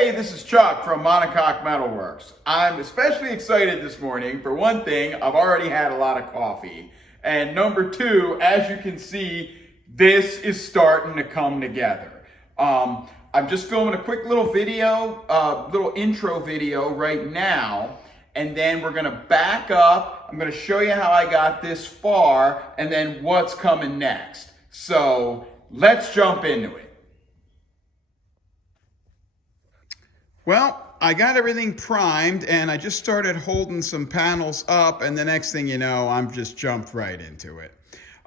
Hey, this is Chuck from Monocoque Metalworks. I'm especially excited this morning. For one thing, I've already had a lot of coffee. And number two, as you can see, this is starting to come together. I'm just filming a quick little video, little intro video right now. And then we're gonna back up. I'm gonna show you how I got this far and then what's coming next. So let's jump into it. Well, I got everything primed and I just started holding some panels up, and the next thing you know, I'm just jumped right into it.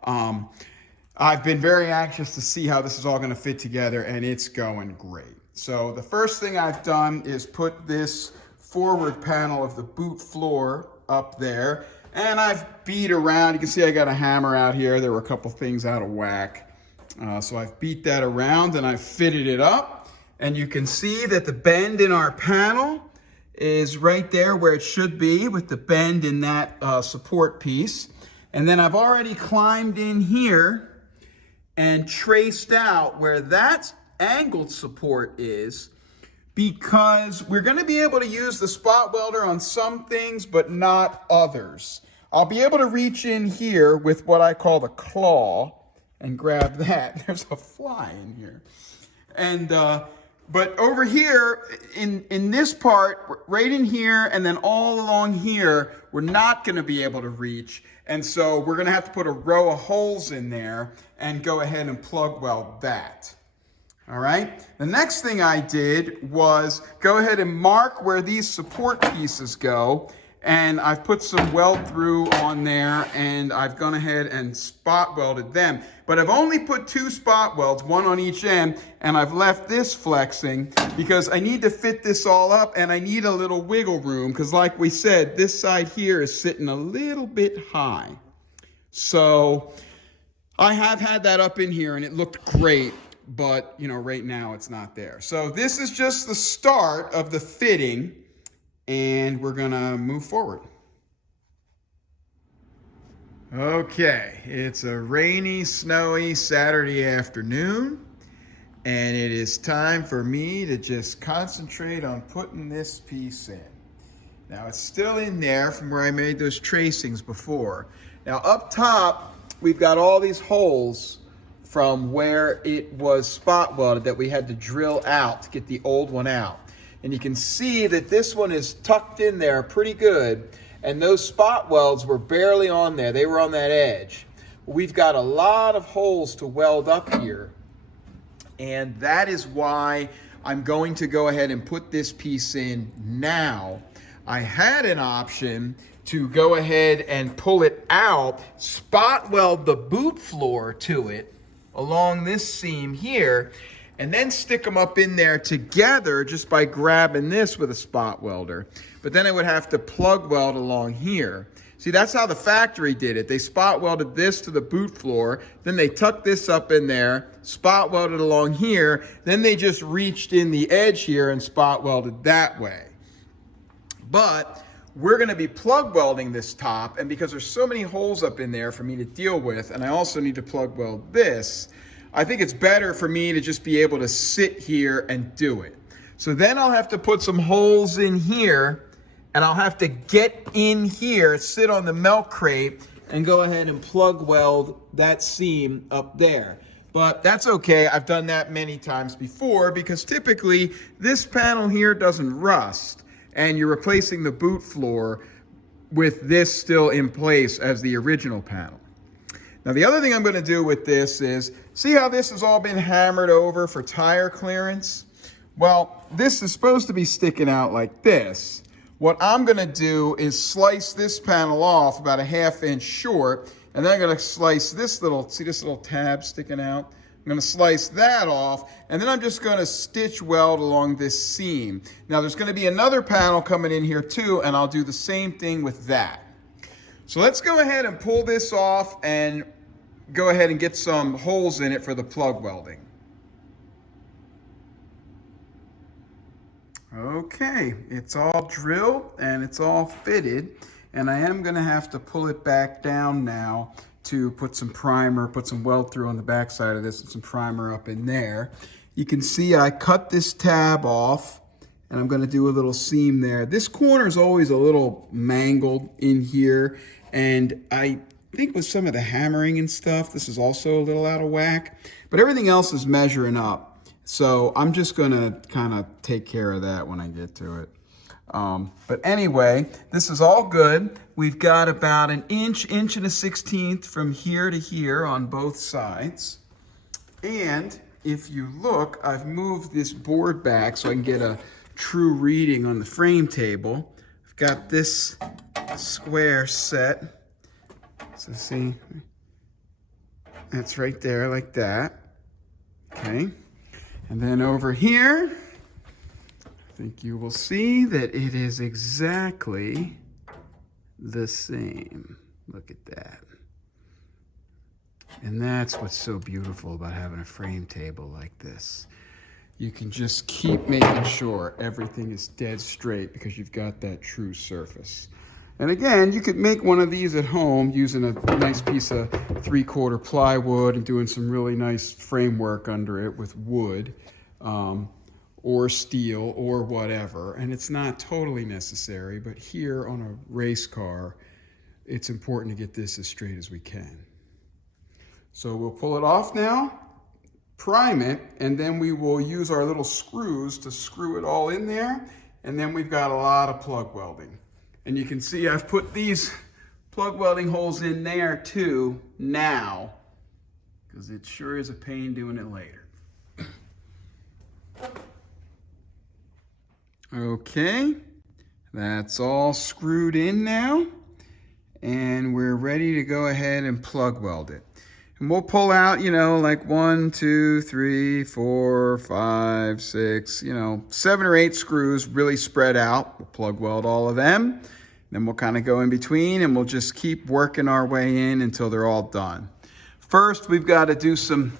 I've been very anxious to see how this is all going to fit together, and it's going great. So the first thing I've done is put this forward panel of the boot floor up there, and I've beat around. You can see I got a hammer out here. There were a couple things out of whack. So I've beat that around and I've fitted it up. And you can see that the bend in our panel is right there where it should be, with the bend in that support piece. And then I've already climbed in here and traced out where that angled support is, because we're going to be able to use the spot welder on some things but not others. I'll be able to reach in here with what I call the claw and grab that. There's a fly in here. And but over here, in this part, right in here, and then all along here, we're not going to be able to reach. And so we're going to have to put a row of holes in there and go ahead and plug weld that. All right? The next thing I did was go ahead and mark where these support pieces go. And I've put some weld through on there, and I've gone ahead and spot welded them. But I've only put 2 spot welds, one on each end, and I've left this flexing because I need to fit this all up, and I need a little wiggle room because, like we said, this side here is sitting a little bit high. So I have had that up in here and it looked great, but you know, right now it's not there. So this is just the start of the fitting, and we're gonna move forward. Okay, it's a rainy, snowy Saturday afternoon, and it is time for me to just concentrate on putting this piece in. Now it's still in there from where I made those tracings before. Now up top, we've got all these holes from where it was spot welded that we had to drill out to get the old one out. And you can see that this one is tucked in there pretty good. And those spot welds were barely on there. They were on that edge. We've got a lot of holes to weld up here. And that is why I'm going to go ahead and put this piece in now. I had an option to go ahead and pull it out, spot weld the boot floor to it along this seam here, and then stick them up in there together just by grabbing this with a spot welder. But then I would have to plug weld along here. See, that's how the factory did it. They spot welded this to the boot floor, then they tucked this up in there, spot welded along here, then they just reached in the edge here and spot welded that way. But we're gonna be plug welding this top, and because there's so many holes up in there for me to deal with, and I also need to plug weld this, I think it's better for me to just be able to sit here and do it. So then I'll have to put some holes in here, and I'll have to get in here, sit on the milk crate, and go ahead and plug weld that seam up there. But that's okay, I've done that many times before, because typically this panel here doesn't rust, and you're replacing the boot floor with this still in place as the original panel. Now the other thing I'm going to do with this is, see how this has all been hammered over for tire clearance? Well, this is supposed to be sticking out like this. What I'm going to do is slice this panel off about a ½ inch short, and then I'm going to slice this little, see this little tab sticking out? I'm going to slice that off, and then I'm just going to stitch weld along this seam. Now there's going to be another panel coming in here too, and I'll do the same thing with that. So let's go ahead and pull this off and go ahead and get some holes in it for the plug welding. Okay, it's all drilled and it's all fitted, and I am going to have to pull it back down now to put some primer, put some weld through on the back side of this and some primer up in there. You can see I cut this tab off and I'm gonna do a little seam there. This corner is always a little mangled in here, and I think with some of the hammering and stuff, this is also a little out of whack, but everything else is measuring up. So I'm just gonna kind of take care of that when I get to it. But anyway, this is all good. We've got about an inch, inch and a 1/16 from here to here on both sides. And if you look, I've moved this board back so I can get a true reading on the frame table. I've got this square set. So see, that's right there like that. Okay. And then over here, I think you will see that it is exactly the same. Look at that. And that's what's so beautiful about having a frame table like this. You can just keep making sure everything is dead straight because you've got that true surface. And again, you could make one of these at home using a nice piece of 3/4 plywood and doing some really nice framework under it with wood or steel or whatever. And it's not totally necessary, but here on a race car, it's important to get this as straight as we can. So we'll pull it off now, prime it, and then we will use our little screws to screw it all in there. And then we've got a lot of plug welding. And you can see I've put these plug welding holes in there too now, because it sure is a pain doing it later. Okay, that's all screwed in now, and we're ready to go ahead and plug weld it. And we'll pull out, you know, like 1, 2, 3, 4, 5, 6, 7 or 8 screws really spread out. We'll plug weld all of them. Then we'll kind of go in between and we'll just keep working our way in until they're all done. First, we've got to do some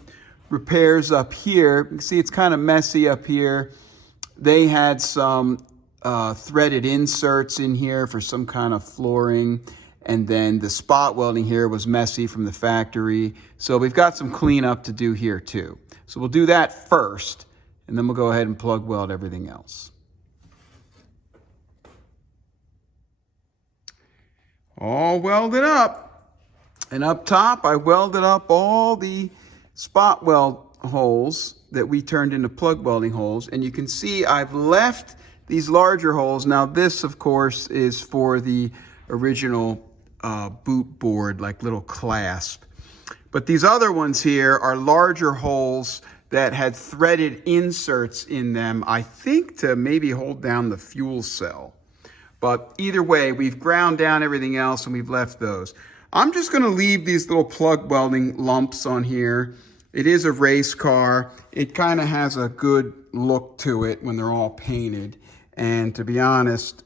repairs up here. You can see it's kind of messy up here. They had some threaded inserts in here for some kind of flooring. And then the spot welding here was messy from the factory. So we've got some cleanup to do here too. So we'll do that first, and then we'll go ahead and plug weld everything else. All welded up. And up top, I welded up all the spot weld holes that we turned into plug welding holes. And you can see I've left these larger holes. Now this, of course, is for the original boot board, like little clasp. But these other ones here are larger holes that had threaded inserts in them, I think to maybe hold down the fuel cell. But either way, we've ground down everything else and we've left those. I'm just gonna leave these little plug welding lumps on here. It is a race car. It kind of has a good look to it when they're all painted. And to be honest,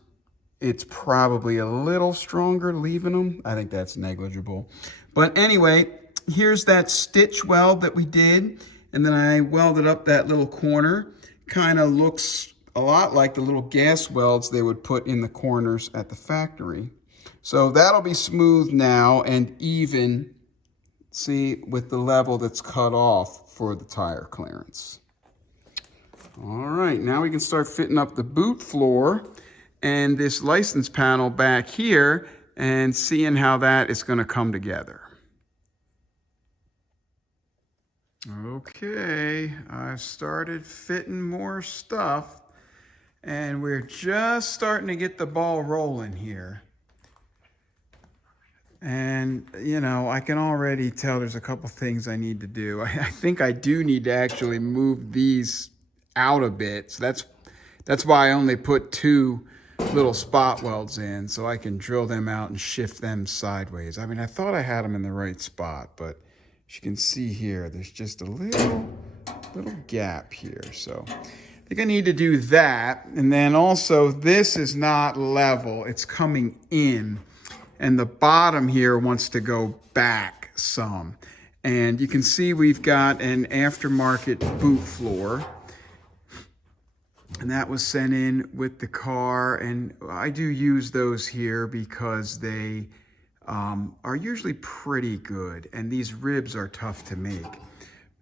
it's probably a little stronger leaving them. I think that's negligible. But anyway, here's that stitch weld that we did. And then I welded up that little corner. Kind of looks a lot like the little gas welds they would put in the corners at the factory. So that'll be smooth now and even, see, with the level that's cut off for the tire clearance. All right, now we can start fitting up the boot floor and this license panel back here and seeing how that is going to come together. Okay, I've started fitting more stuff and we're just starting to get the ball rolling here. And, I can already tell there's a couple things I need to do. I think I do need to actually move these out a bit. So that's why I only put 2 little spot welds in, so I can drill them out and shift them sideways. I mean, I thought I had them in the right spot, but as you can see here, there's just a little gap here. So I think I need to do that. And then also, this is not level. It's coming in. And the bottom here wants to go back some. And you can see we've got an aftermarket boot floor. And that was sent in with the car. And I do use those here because they are usually pretty good. And these ribs are tough to make.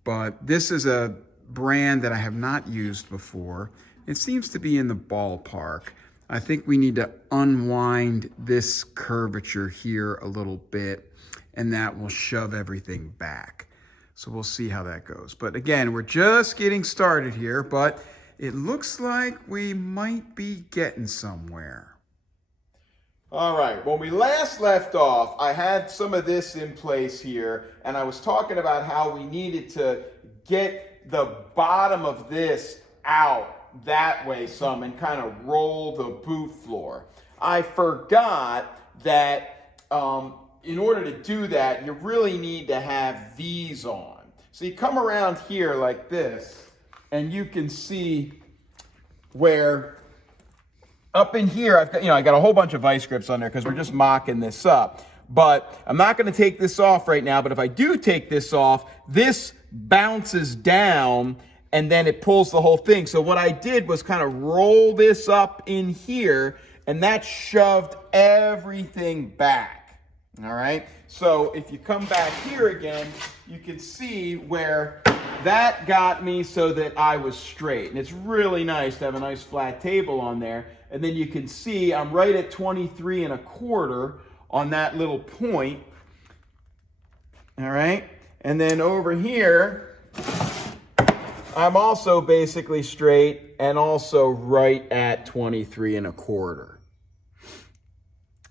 But this is a brand that I have not used before. It seems to be in the ballpark. I think we need to unwind this curvature here a little bit, and that will shove everything back. So we'll see how that goes. But again, we're just getting started here, but it looks like we might be getting somewhere. All right, when we last left off, I had some of this in place here, and I was talking about how we needed to get the bottom of this out that way some and kind of roll the boot floor. I forgot that in order to do that, you really need to have these on. So you come around here like this, and you can see where up in here, I got a whole bunch of vice grips on there because we're just mocking this up. But I'm not going to take this off right now. But if I do take this off, this bounces down and then it pulls the whole thing. So what I did was kind of roll this up in here, and that shoved everything back. All right. So if you come back here again, you can see where that got me so that I was straight. And it's really nice to have a nice flat table on there. And then you can see I'm right at 23 1/4 on that little point. All right. And then over here, I'm also basically straight and also right at 23 1/4.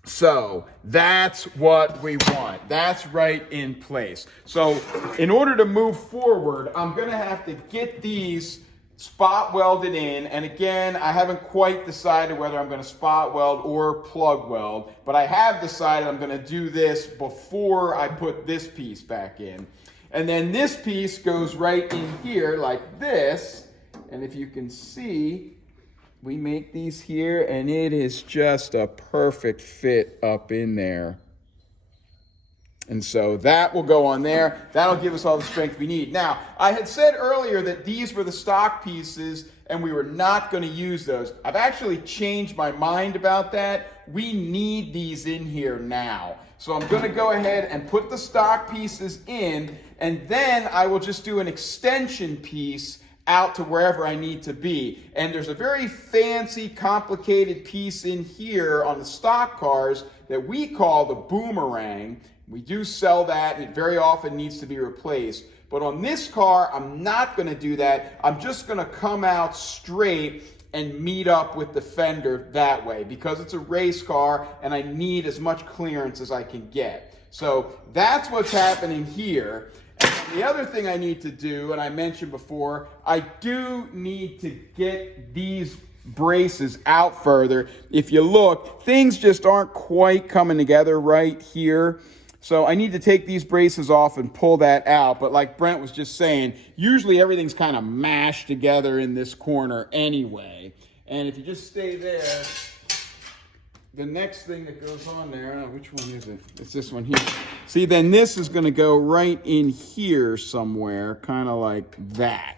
So that's what we want. That's right in place. So in order to move forward, I'm going to have to get these spot welded in. And again, I haven't quite decided whether I'm going to spot weld or plug weld, but I have decided I'm going to do this before I put this piece back in. And then this piece goes right in here like this. And if you can see, we make these here, and it is just a perfect fit up in there. And so that will go on there. That'll give us all the strength we need. Now, I had said earlier that these were the stock pieces and we were not going to use those. I've actually changed my mind about that. We need these in here now. So I'm going to go ahead and put the stock pieces in, and then I will just do an extension piece out to wherever I need to be. And there's a very fancy, complicated piece in here on the stock cars that we call the boomerang. We do sell that, and it very often needs to be replaced. But on this car, I'm not going to do that. I'm just going to come out straight and meet up with the fender that way because it's a race car and I need as much clearance as I can get. So that's what's happening here. And the other thing I need to do, and I mentioned before, I do need to get these braces out further. If you look, things just aren't quite coming together right here. So I need to take these braces off and pull that out. But like Brent was just saying, usually everything's kind of mashed together in this corner anyway. And if you just stay there, the next thing that goes on there, which one is it? It's this one here. See, then this is going to go right in here somewhere, kind of like that.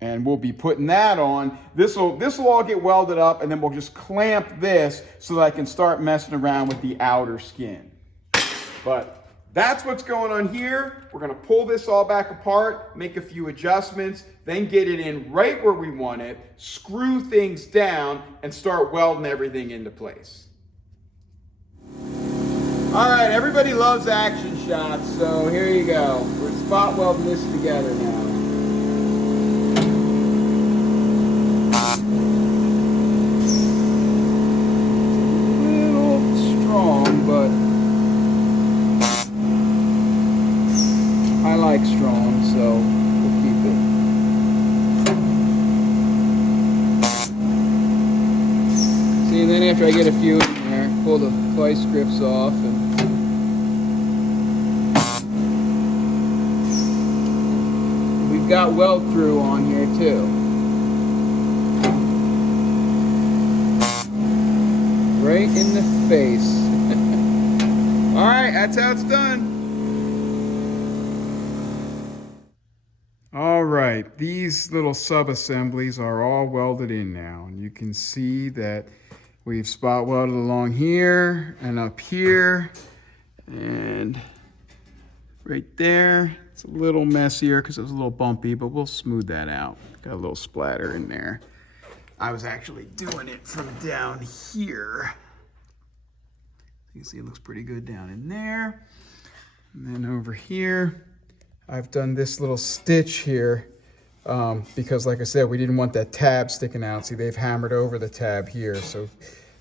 And we'll be putting that on. This will all get welded up, and then we'll just clamp this so that I can start messing around with the outer skin. But that's what's going on here. We're going to pull this all back apart, make a few adjustments, then get it in right where we want it, screw things down, and start welding everything into place. All right, everybody loves action shots, so here you go. We're spot welding this together now. Strong, so we'll keep it. See, and then after I get a few in there, pull the vice grips off, and we've got weld through on here too. Right in the face. All right, that's how it's done. All right, these little sub-assemblies are all welded in now. And you can see that we've spot welded along here and up here and right there. It's a little messier because it was a little bumpy, but we'll smooth that out. Got a little splatter in there. I was actually doing it from down here. You can see it looks pretty good down in there. And then over here, I've done this little stitch here because like I said, we didn't want that tab sticking out. See, they've hammered over the tab here. So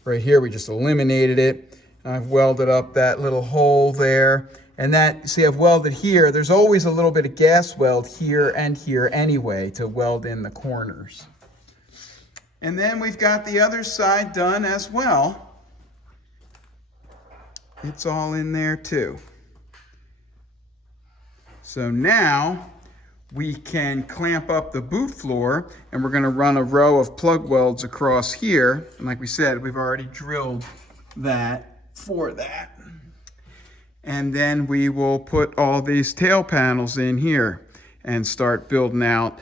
right here, we just eliminated it. I've welded up that little hole there. And that, see, I've welded here. There's always a little bit of gas weld here and here anyway to weld in the corners. And then we've got the other side done as well. It's all in there too. So now we can clamp up the boot floor, and we're going to run a row of plug welds across here. And like we said, we've already drilled that for that. And then we will put all these tail panels in here and start building out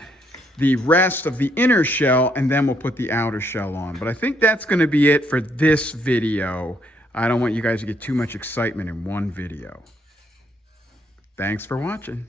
the rest of the inner shell, and then we'll put the outer shell on. But I think that's going to be it for this video. I don't want you guys to get too much excitement in one video. Thanks for watching.